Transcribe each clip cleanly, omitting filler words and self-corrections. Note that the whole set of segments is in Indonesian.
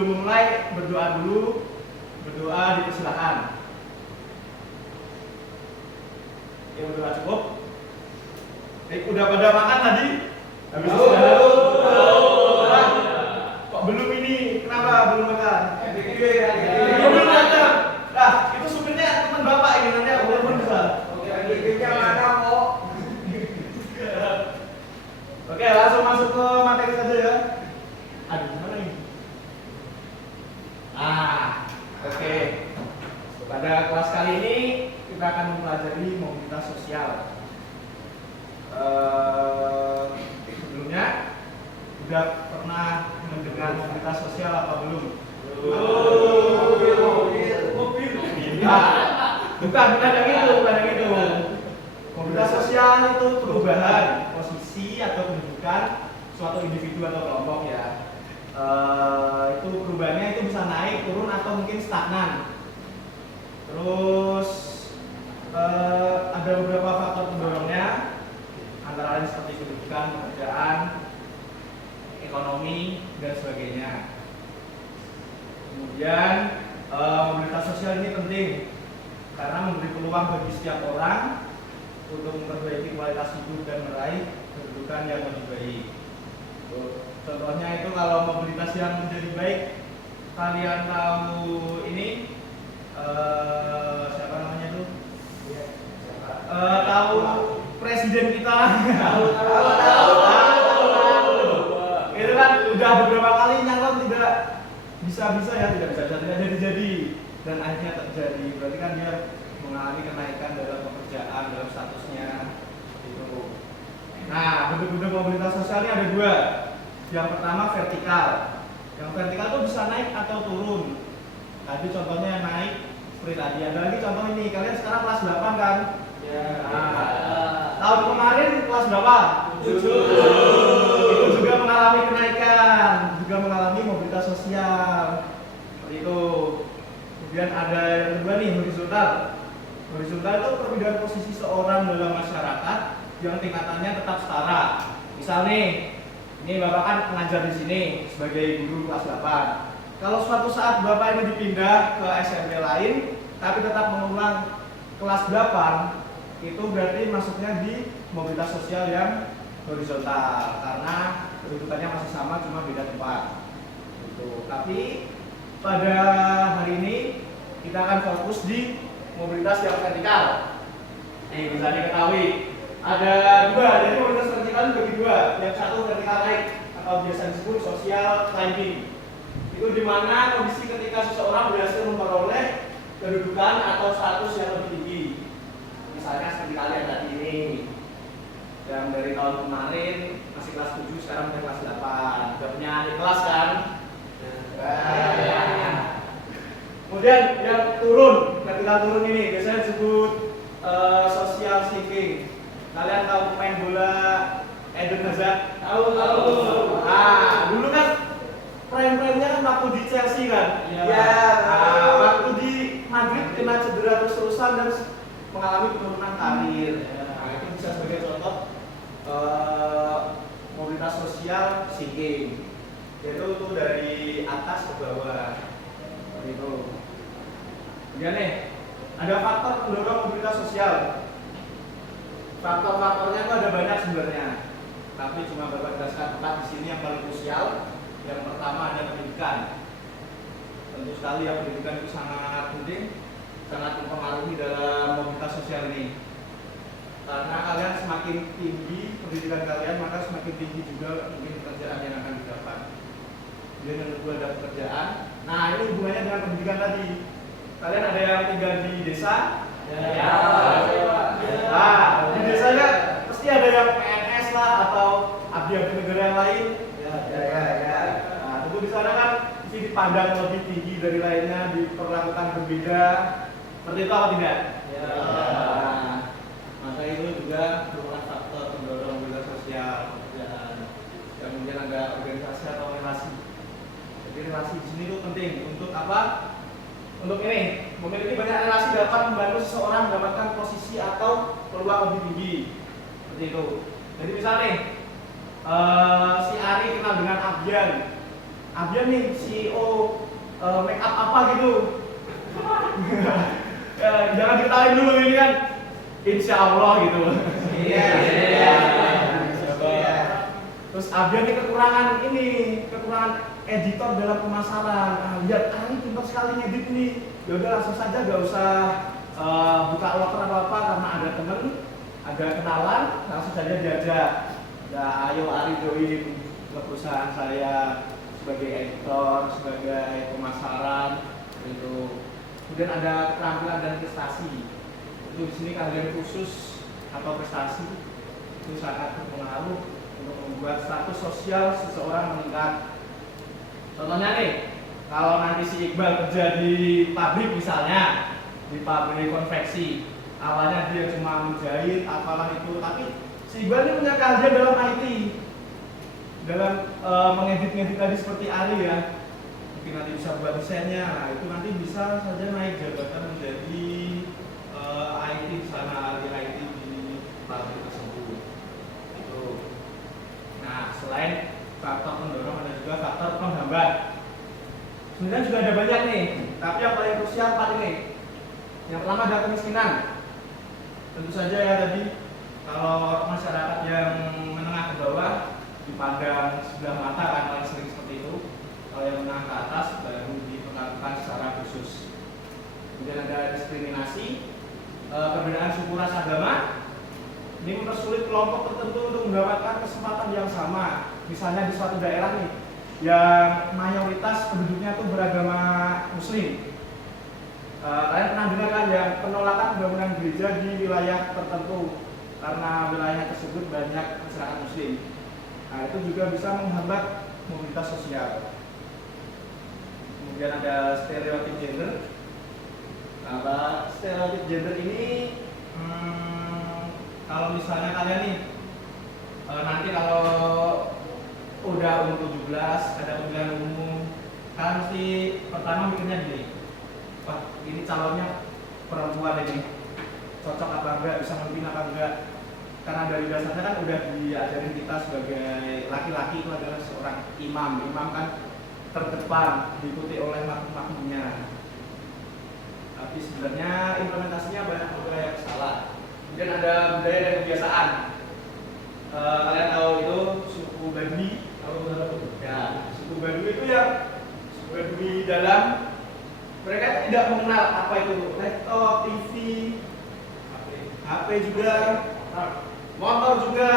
sebelum mulai berdoa dulu, berdoa dipersilakan. Ya berdoa cukup. Udah pada makan tadi? Habis kok belum ini? Kenapa belum makan? Belum makan. Nah, itu supirnya teman bapak ini, nanti aku telepon bisa. Mana kok? Oke, langsung masuk ke materi saja ya. Aduh, gimana ini? Oke. Pada kelas kali ini kita akan mempelajari mobilitas sosial. Sebelumnya udah pernah mendengar mobilitas sosial apa belum? Mobil. Bukan yang itu. Mobilitas sosial itu perubahan posisi atau kedudukan suatu individu atau kelompok ya. Itu perubahannya itu bisa naik, turun atau mungkin stagnan. Terus ada beberapa faktor pendorongnya, antara lain seperti kedudukan, pekerjaan, ekonomi dan sebagainya. Kemudian mobilitas sosial ini penting karena memberi peluang bagi setiap orang untuk memperbaiki kualitas hidup dan meraih kedudukan yang lebih baik. Contohnya itu kalau mobilitas yang menjadi baik, kalian tahu ini siapa namanya tuh? Tahu presiden kita? Tahu. Itu kan udah beberapa kali nyalon tidak bisa ya, tidak jadi dan akhirnya terjadi. Berarti kan dia mengalami kenaikan dalam pekerjaan, dalam statusnya itu. Nah, bentuk-bentuk mobilitas sosial ini ada dua. Yang pertama vertikal. Yang vertikal itu bisa naik atau turun. Tadi contohnya yang naik seperti tadi. Ada lagi contoh ini. Kalian sekarang kelas 8 kan? Ya. Tahun kemarin kelas berapa? 7. Itu juga mengalami kenaikan, juga mengalami mobilitas sosial. Seperti itu. Kemudian ada yang kedua nih, horizontal. Horizontal itu perbedaan posisi seorang dalam masyarakat yang tingkatannya tetap setara. Misal nih, ini Bapak kan mengajar di sini sebagai guru kelas 8. Kalau suatu saat Bapak ini dipindah ke SMP lain, tapi tetap mengulang kelas 8, itu berarti masuknya di mobilitas sosial yang horizontal karena kedudukannya masih sama, cuma beda tempat. Gitu. Tapi pada hari ini kita akan fokus di mobilitas yang vertikal. Nih bisa diketahui ada dua, jadi mobilitas vertikal dibagi dua. Yang satu vertikal naik atau biasa disebut social climbing. Itu dimana kondisi ketika seseorang berhasil memperoleh kedudukan atau status yang lebih tinggi. Misalnya seperti kalian tadi ini, yang dari tahun kemarin masih kelas 7, sekarang udah kelas 8. Udah punya adik kelas kan? Kemudian yang turun, vertikal turun ini biasanya disebut social sinking. Kalian tahu pemain bola Eden Hazard? Tahu. Nah, dulu kan prime-nya kan waktu di Chelsea kan? Iya. Waktu di Madrid kena cedera terus-terusan dan mengalami penurunan karir. Nah, itu bisa sebagai contoh mobilitas sosial sinking. Yaitu itu dari atas ke bawah. Gitu. Kemudian nih, ada faktor pendorong mobilitas sosial. Faktor-faktornya itu ada banyak sebenarnya, tapi cuma Bapak jelaskan 4 di sini yang paling krusial. Yang pertama ada pendidikan. Tentu sekali ya, pendidikan itu sangat penting, sangat mempengaruhi dalam mobilitas sosial ini. Karena kalian semakin tinggi pendidikan kalian, maka semakin tinggi juga mungkin pekerjaan yang akan didapat. Kemudian yang kedua ada pekerjaan. Nah, ini hubungannya dengan pendidikan tadi. Kalian ada yang tinggal di desa? Ya. Nah, di desanya pasti ada yang PNS lah atau abdi-abdi negara yang lain. Ya. Nah, tentu di sana kan mesti dipandang lebih tinggi dari lainnya, diperlakukan berbeda. Seperti itu apa tidak? Ya. Nah, maka itu juga merupakan faktor pendorong mobilitas sosial pekerjaan. Kemudian ada organisasi atau relasi. Jadi relasi di sini itu penting untuk apa? Untuk ini, memiliki banyak relasi dapat membantu seseorang mendapatkan posisi atau peluang lebih tinggi. Seperti itu. Jadi misalnya si Ari kenal dengan Abdian. Abian nih CEO make up apa gitu. Jangan diketahui dulu ini kan, insya Allah gitu. Iya. Terus Abian nih kekurangan editor dalam pemasaran. Lihat Ali pintar sekali ngedit nih. Ya udah langsung saja, gak usah buka loker apa karena ada temen, ada kenalan, langsung saja diajak. Ya ayo Ari join ke perusahaan saya sebagai editor, sebagai pemasaran gitu. Kemudian ada keterampilan dan prestasi. Itu di sini kalian khusus atau prestasi itu sangat berpengaruh untuk membuat status sosial seseorang meningkat. Contohnya nih, kalau nanti si Iqbal kerja di pabrik misalnya, di pabrik konveksi, awalnya dia cuma menjahit apalah itu, tapi si Iqbal ini punya keahlian dalam IT, dalam mengedit-ngedit tadi seperti Ari ya. Mungkin nanti bisa buat desainnya, nah itu nanti bisa saja naik jabatan menjadi IT di sana, ahli IT di pabrik tersebut. Itu. Nah, selain faktor pendorong ada juga faktor penghambat. Sebenarnya juga ada banyak nih, tapi yang paling krusial 4 ini. Yang pertama adalah kemiskinan. Tentu saja ya tadi, kalau masyarakat yang menengah ke bawah dipandang sebelah mata kan paling sering seperti itu. Kalau yang menengah ke atas baru diperlakukan secara khusus. Kemudian ada diskriminasi, perbedaan suku ras agama. Ini mempersulit kelompok tertentu untuk mendapatkan kesempatan yang sama. Misalnya di suatu daerah nih, yang mayoritas penduduknya itu beragama Muslim. Kalian pernah dengar kan yang penolakan bangunan gereja di wilayah tertentu karena wilayah tersebut banyak masyarakat Muslim. Nah, itu juga bisa menghambat mobilitas sosial. Kemudian ada stereotip gender. Nah, stereotip gender ini kalau misalnya kalian nih nanti kalau udah umur 17 ada pemilihan umum, kalian mesti pertama mikirnya gini, wah ini calonnya perempuan ini cocok apa enggak, bisa memimpin apa enggak. Karena dari dasarnya kan udah diajarin kita sebagai laki-laki itu adalah seorang imam. Imam kan terdepan, diikuti oleh makmum-makmumnya. Tapi sebenarnya implementasinya banyak juga yang salah. Kemudian ada budaya dan kebiasaan. Kalian tahu itu suku Baduy, ya, suku Baduy itu yang suku Baduy dalam mereka itu tidak mengenal apa itu laptop, TV, HP juga, motor juga,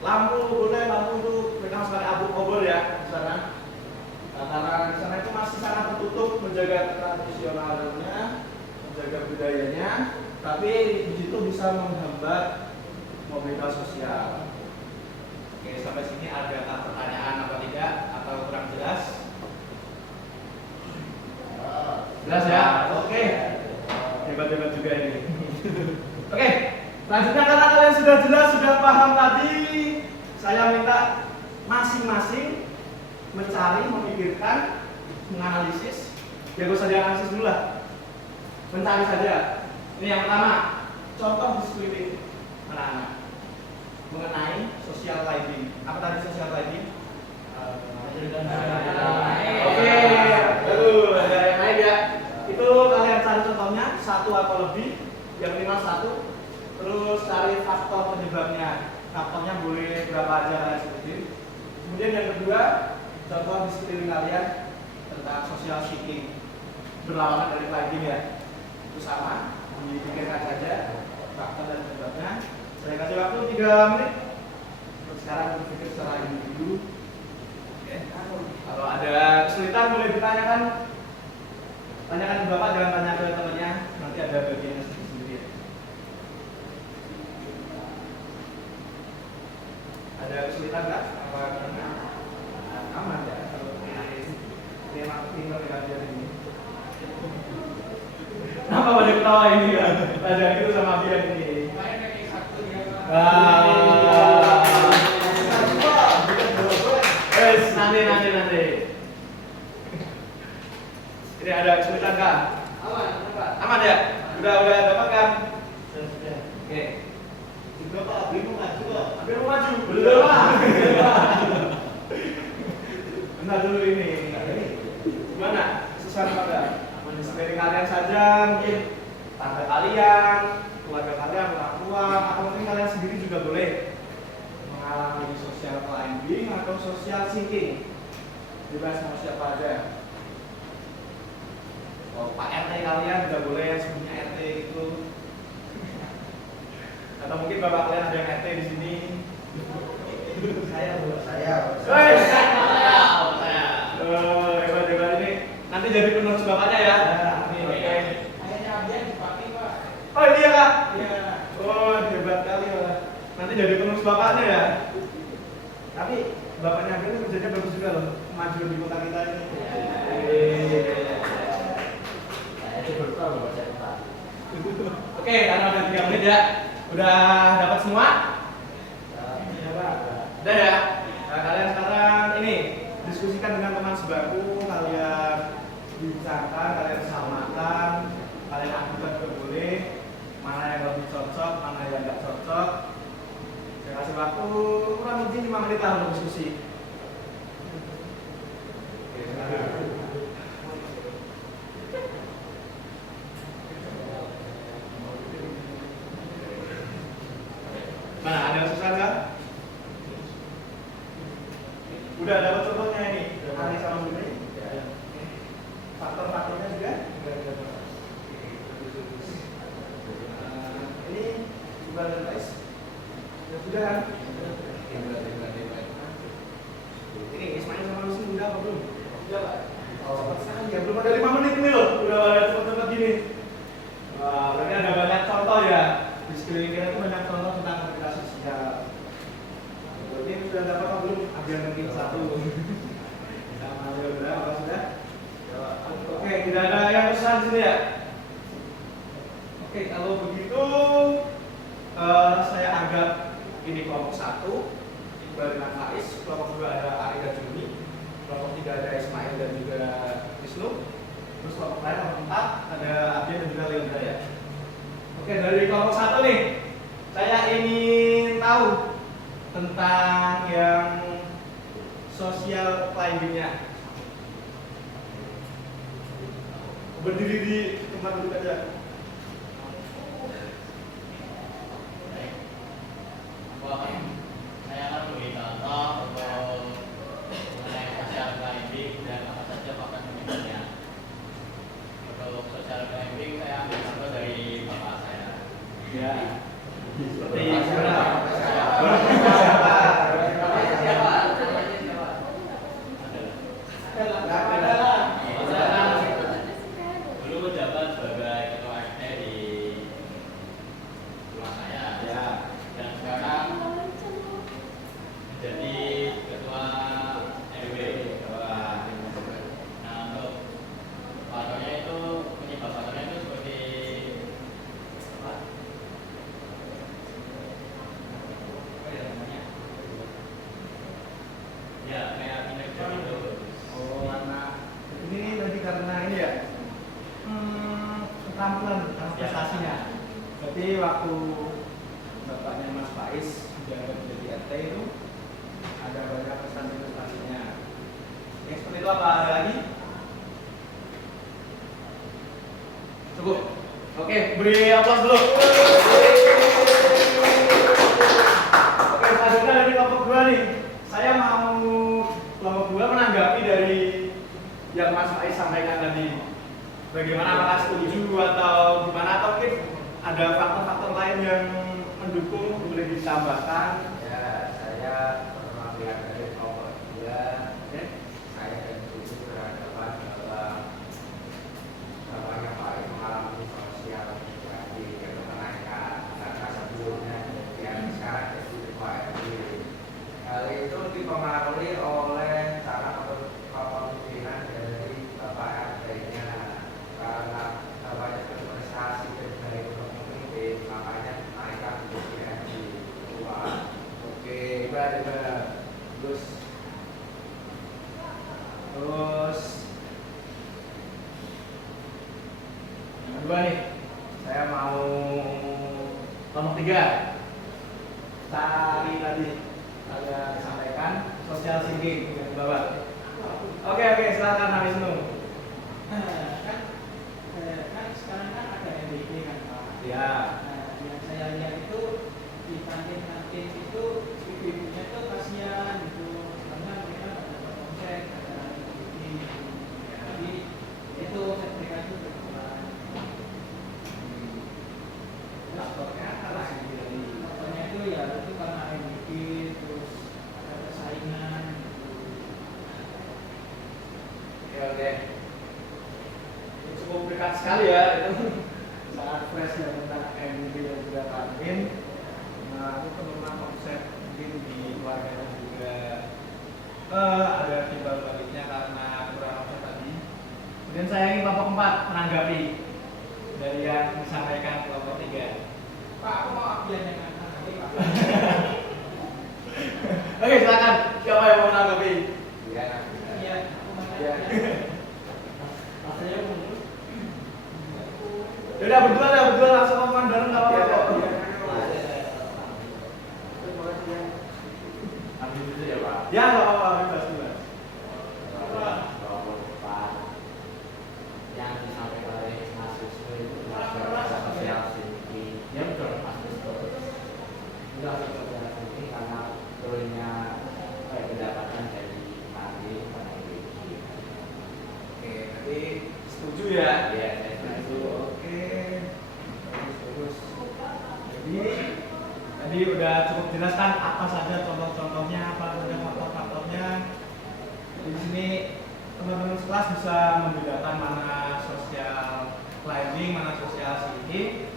lampu boleh, lampu itu mereka sekali abu obor ya di sana. Karena di sana itu masih sangat tertutup, menjaga tradisionalnya, menjaga budayanya, tapi di situ bisa menghambat mobilitas sosial. Oke, sampai sini ada pertanyaan apa tidak atau kurang jelas? Jelas ya? Oke. Hebat-hebat juga ini. Oke, selanjutnya karena kalian sudah jelas, sudah paham tadi, saya minta masing-masing mencari, memikirkan, menganalisis. Ya gak usah dianalisis dulu lah. Mencari saja. Ini yang pertama, contoh di sekeliling anak-anak mengenai social lighting. Apa tadi social lighting? Oke, lalu ada yang lain ya. Itu kalian cari contohnya satu atau lebih, yang minimal satu. Terus cari faktor penyebabnya. Faktornya boleh berapa aja kalian sebutin. Kemudian yang kedua, contoh di sekeliling kalian tentang social seeking, berlawanan dari lighting ya. Itu sama, dipikirkan saja faktor dan penyebabnya. Saya kasih waktu 3 menit. Terus sekarang berpikir secara individu. Oke. Kalau ada kesulitan boleh ditanyakan. Tanyakan ke Bapak, jangan tanya ke temannya. Nanti ada bagiannya sendiri. Ada kesulitan nggak? Apa aman ya? Kalau ini marketing ya ini. Kenapa banyak ketawa ini kan? Tanya itu sama dia ini. Nanti. Ini ada kesulitan kan? Aman ya? Udah dapat kan? Oke. Juga Pak, Abi mau maju kok. Abi mau maju? Belum lah. Bentar dulu ini. Gimana? Kesusahan pada? Dari kalian saja, mungkin tante kalian, keluarga kalian, orang tua, atau mungkin kalian sendiri juga boleh mengalami social climbing atau social sinking. Bebas sama siapa aja. Oh, Pak RT kalian juga boleh yang sebelumnya RT itu. Atau mungkin bapak kalian ada yang RT di sini. Saya. Wes. Hebat ini. Nanti jadi penerus bapaknya ya. Amin. Oke. Ayahnya Abian dipakai, Pak. Oh iya kak. Iya. Oh hebat kali ya. Nanti jadi penerus bapaknya ya. Tapi bapaknya Abian kerjanya bagus juga loh. Maju di kota kita ini. Saya itu bertahu bahwa saya Pak. Oke, karena udah 3 menit ya. Udah dapat semua? Iya, Pak. Udah ya. Nah, kalian sekarang ini diskusikan dengan teman sebaku, kalian bincangkan, kalian samakan, kalian ajukan juga boleh. Mana yang lebih cocok, mana yang nggak cocok. Saya kasih waktu kurang lebih 5 menit lah untuk diskusi. Oke, mana ada yang susah nggak? Udah dapat contohnya ini, Ani sama Bunda. Faktor-faktornya juga. Ini gimana guys? Ya sudah kan? Ini Ismail sama Wisnu udah apa belum? Udah Pak. Cepat sekali ya, belum ada 5 menit nih loh. Udah ada cepet-cepet gini. Wah, berarti ada banyak contoh ya. Di sekeliling kita itu banyak contoh tentang aktivitas sosial. Ini sudah dapat apa belum? Ada yang mungkin 1 sama udah apa sudah? Oke, tidak ada yang pesan sini ya. Oke, kalau begitu saya anggap ini kelompok 1 Iqbal dengan Faiz, kelompok 2 ada Ari dan Juni, kelompok 3 ada Ismail dan juga Wisnu, terus kelompok lain kelompok 4 ada Abdian dan juga Leondra ya. Oke, dari kelompok 1 nih, saya ingin tahu tentang yang social climbing-nya. Berdiri di tempat duduk aja. Saya akan memberi contoh untuk mengenai social climbing dan apa saja faktor penyebabnya. Untuk social climbing saya ambil contoh dari bapak saya. Ya. Seperti Siapa? siapa? Dulu menjabat sebagai ketua RT di rumah saya. Ya. Dan sekarang menjadi ketua RW. Nah, untuk faktornya itu penyebab faktornya itu seperti apa? Apa ya namanya? Ya, kayak kinerja itu. Oh, karena ini lebih karena ini ya. Keterampilan prestasinya. Berarti waktu bapaknya Mas Faiz sudah menjadi RT itu ada banyak prestasinya. Yang seperti itu apa ada lagi? Cukup. Oke, beri aplaus dulu. Oke, selanjutnya dari kelompok 2 nih. Saya mau kelompok 2 menanggapi dari yang Mas Faiz sampaikan tadi. Bagaimana, apakah setuju atau gimana, atau mungkin ada faktor-faktor lain yang mendukung, boleh ditambahkan? Ya, saya pernah lihat dari kelompok 2. Oke. Saya dan setuju berhadapan bahwa bapaknya Pak mengalami sosial jadi kenaikan karena sebelumnya yang sekarang jadi ketua RT. Hal itu dipengaruhi oleh cara kepemimpinan dari bapak RT-nya karena bapaknya berprestasi dan baik untuk memimpin, makanya naikkan menjadi RT ketua. Oke, hebat. Terus yang kedua nih, saya mau kelompok 3. Tadi ada disampaikan social thinking yang di bawah. silakan Mas Wisnu. Kan sekarang kan ada MBG kan Pak. Ya. Nah, yang saya lihat itu di kantin-kantin itu ibu-ibunya tuh kasihan gitu, karena mereka nggak dapat omset, ada MBG gitu. Jadi itu mereka itu berkurang. Faktornya karena Contohnya itu ya itu karena MBG, terus ada persaingan gitu. Oke. Cukup dekat sekali ya itu. Sangat fresh ya tentang MBG dan juga kantin. Nah, itu penurunan omset mungkin di keluarganya juga ada timbal baliknya karena kurang omset tadi. Kemudian saya ingin kelompok 4 menanggapi dari yang disampaikan kelompok 3. Pak, aku mau ambil yang kanan nanti Pak. Oke, silakan. Siapa yang mau menanggapi? Iya. Iya, aku mau Iya. Rasanya mundur. Udah berdua langsung ngomong bareng enggak apa-apa kok. Ambil dulu ya Pak. Ya, enggak apa-apa, bebas. Yang disampaikan oleh Mas Wisnu itu sosial sini. Ya betul Mas Wisnu. Enggak sosial sini karena turunnya pendapatan dari kantin pada MBG. Oke, berarti setuju ya? Ya, saya setuju. Oke. Bagus. Jadi tadi udah cukup jelaskan apa saja contoh-contohnya, apa saja faktor-faktornya. Di sini teman-teman kelas bisa membedakan mana social climbing, mana social sitting.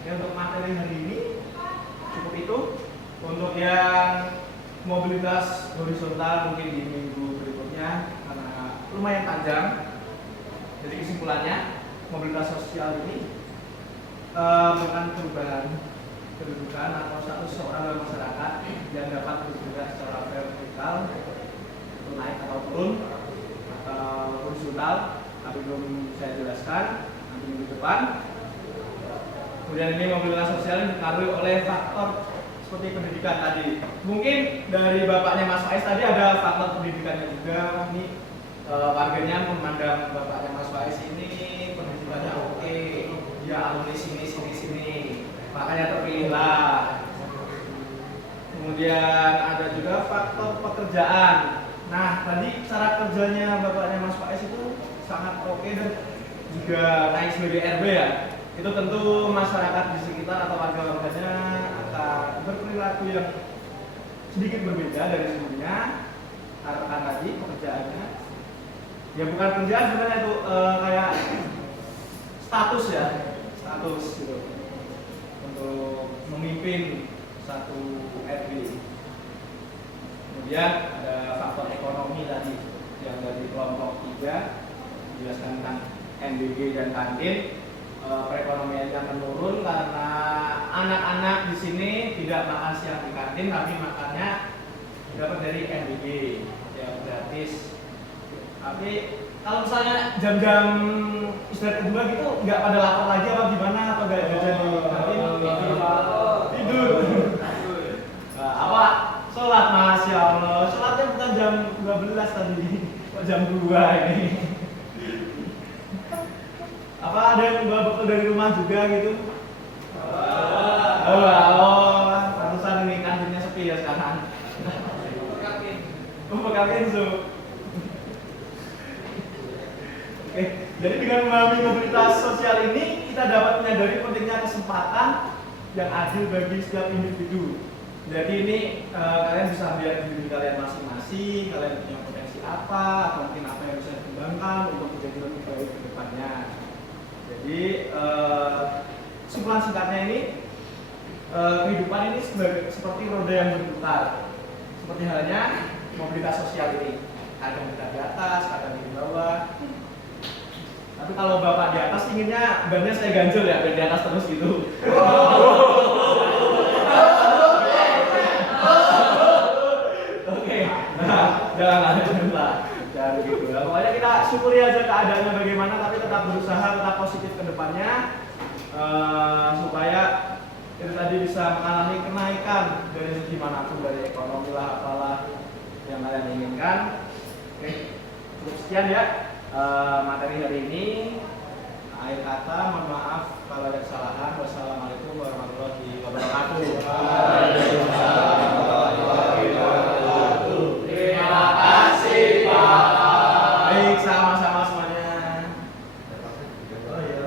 Oke, untuk materi hari ini cukup itu. Untuk yang mobilitas horizontal mungkin di minggu berikutnya karena lumayan panjang. Jadi kesimpulannya mobilitas sosial ini merupakan perubahan kedudukan atau status seorang dalam masyarakat yang dapat bergerak secara vertikal, naik atau turun, atau horizontal. Tapi belum saya jelaskan nanti minggu depan. Kemudian ini mobilitas sosial yang dipengaruhi oleh faktor seperti pendidikan tadi. Mungkin dari bapaknya Mas Faiz tadi ada faktor pendidikannya juga. Ini warganya memandang bapaknya Mas Faiz ini pendidikannya oke, dia alumni sini, makanya terpilihlah. Kemudian ada juga faktor pekerjaan. Nah, tadi cara kerjanya bapaknya Mas Faiz itu sangat oke dan juga naik sebagai RB ya. Itu tentu masyarakat di sekitar atau warga-warganya akan berperilaku yang sedikit berbeda dari sebelumnya. Karena tadi pekerjaannya ya bukan kerjaan sebenarnya itu kayak status ya, status gitu untuk memimpin satu RW. Kemudian ada faktor ekonomi tadi yang dari kelompok 3 dijelaskan tentang MBG dan kantin. Perekonomiannya menurun karena anak-anak di sini tidak makan siang di kantin, tapi makannya dapat dari MBG yang gratis. Tapi kalau misalnya jam-jam istirahat kedua gitu nggak pada lapar lagi apa gimana atau nggak jajan di kantin? Tidur. Nah, apa? Sholat, Masya Allah. Sholatnya bukan jam 12 tadi, kok jam 2 ini. Apa ada yang bawa bekal dari rumah juga gitu? Oh, pantesan ini kantinnya sepi ya sekarang. Bekal Kenzo. Oke, jadi dengan memahami mobilitas sosial ini kita dapat menyadari pentingnya kesempatan yang adil bagi setiap individu. Jadi ini kalian bisa melihat diri kalian masing-masing, kalian punya potensi apa, atau mungkin apa yang bisa dikembangkan untuk menjadi lebih baik ke depannya. Jadi kesimpulan singkatnya ini kehidupan ini seperti roda yang berputar. Seperti halnya mobilitas sosial ini. Kadang kita di atas, kadang di bawah. Tapi kalau bapak di atas inginnya bannya saya ganjel ya, biar di atas terus gitu. Oke, nah jangan gitu. Nah, pokoknya kita syukuri aja keadaannya bagaimana, tapi tetap berusaha, tetap positif ke depannya supaya itu tadi bisa mengalami kenaikan dari segi manapun, dari ekonomi lah apalah yang kalian inginkan. Oke, Cukup sekian ya materi hari ini. Akhir kata, mohon maaf kalau ada